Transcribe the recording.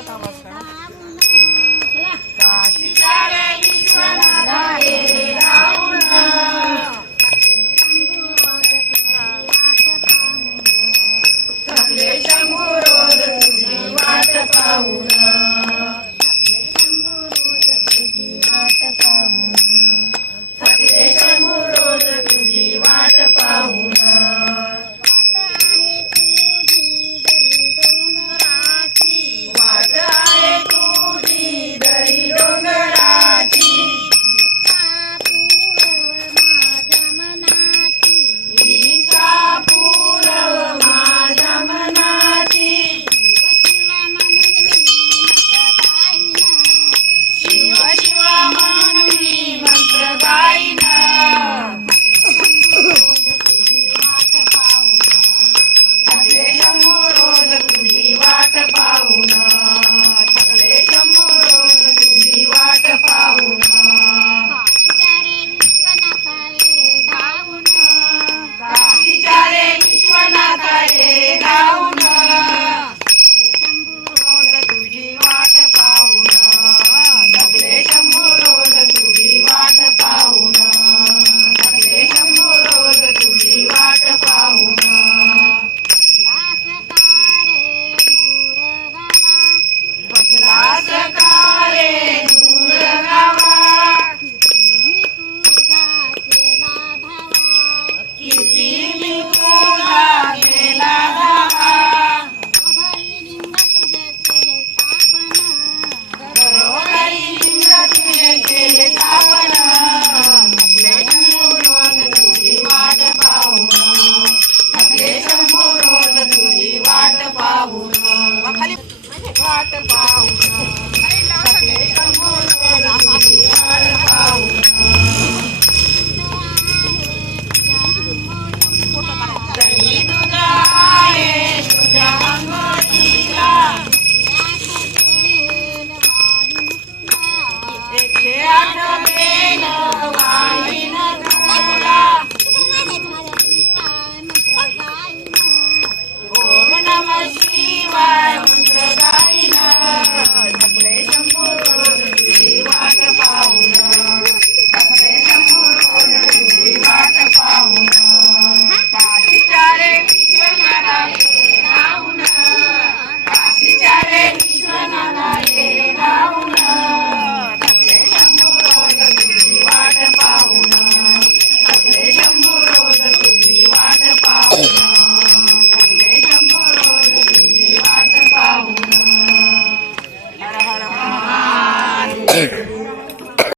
जोरात आवाज करा. काशीच्या रे विश्वनाथा ये राहून थकले शंभू रोज तुझी वाट पाहून थकले शंभू रोज तुझी वाट पाहून वाट आहे तुझी दरी डोंगराची इच्छा पूरव माझ्या मनाची शिव शिव म्हणून मी मंत्र गाईन थकले शंभू रोज तुझी वाट पाहून थकले शंभू रोज तुझी वाट पाहून काशीच्या रे विश्वनाथा ये धावून रोज तुझी वाट पाहून थकले शंभू रोज तुझी वाट पाहून थकले शंभू रोज तुझी वाट पाहून बसलास का रे दूर गावा किती मी तुझा केला धावा घरोघरी लिंग तुझे केले स्थापन थकले शंभू रोज तुझी वाट पाहून थकले शंभू रोज तुझी वाट पाहून खाली वाट पाहून थकले शंभू रोज तुझी वाट पाहून दही दूध आहे तुझ्या अंघोळीला 108 बेल वाहीन तुला ओम नमः शिवाय मंत्र गाईन थकले शंभू रोज तुझी वाट पाहून थकले शंभू रोज तुझी वाट पाहून काशीच्या रे विश्वनाथा ये राहून काशीच्या रे विश्वनाथा ये राहून थकले शंभू रोज तुझी वाट पाहून थकले शंभू रोज तुझी वाट पाहून थकले शंभू रोज तुझी वाट पाहून हर हर महादेव.